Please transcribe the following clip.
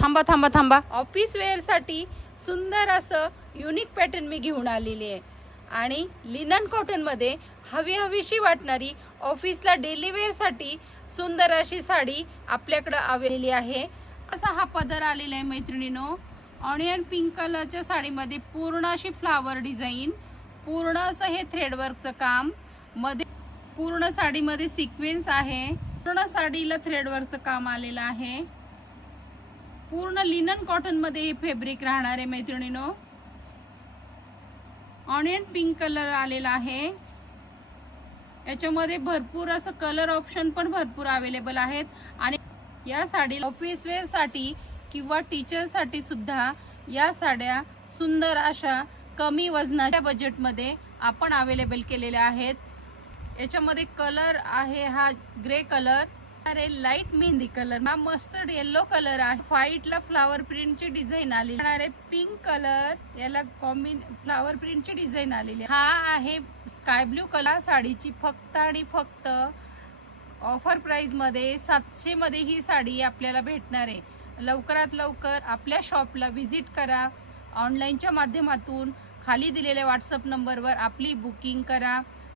थांबा थांबा थांबा ऑफिस वेअर साठी सुंदर असं युनिक पॅटर्न मी घेऊन आलेली आहे आणि लिनन कॉटन मध्ये हवीशी वाटणारी ऑफिसला डेली वेअर साठी सुंदर अशी साडी आपल्याकडे अवेलेबल आहे। असा हा पदर आलेला आहे मैत्रिणींनो, ऑनियन पिंक कलरच्या साडीमध्ये पूर्ण अशी फ्लावर डिझाईन, पूर्ण असं हे थ्रेडवर्कचं काम, मध्ये पूर्ण साडीमध्ये सिक्वेन्स आहे, पूर्ण साडीला थ्रेडवर्कचं काम आलेलं आहे। पूर्ण लिनन कॉटन मध्ये हे फॅब्रिक राहणार आहे मैत्रिणींनो। ऑनियन पिंक कलर आलेला आहे, याच्यामध्ये भरपूर असं कलर ऑप्शन पण भरपूर अवेलेबल आहेत आणि या साडी ऑफिस वेअर साठी किंवा टीचर साठी सुद्धा या साड्या सुंदर अशा कमी वजनाच्या बजेट मध्ये आपण अवेलेबल केलेल्या आहेत। याच्यामध्ये कलर आहे हा ग्रे कलर, अरे लाईट मेहंदी कलर, हा मस्टर्ड येलो कलर आहे, व्हाईटला फ्लावर प्रिंटची डिझाईन आलेली आहे, पिंक कलर याला फ्लावर प्रिंटची डिझाईन आलेली आहे, हा आहे स्काय ब्लू कलर। साडीची फक्त आणि फक्त ऑफर प्राइस मध्ये 700 मध्ये ही साडी आपल्याला भेटणार आहे। लवकरात लवकर आपल्या शॉपला व्हिजिट करा, ऑनलाईनच्या माध्यमातून खाली दिलेल्या व्हॉट्सअप नंबरवर आपली बुकिंग करा।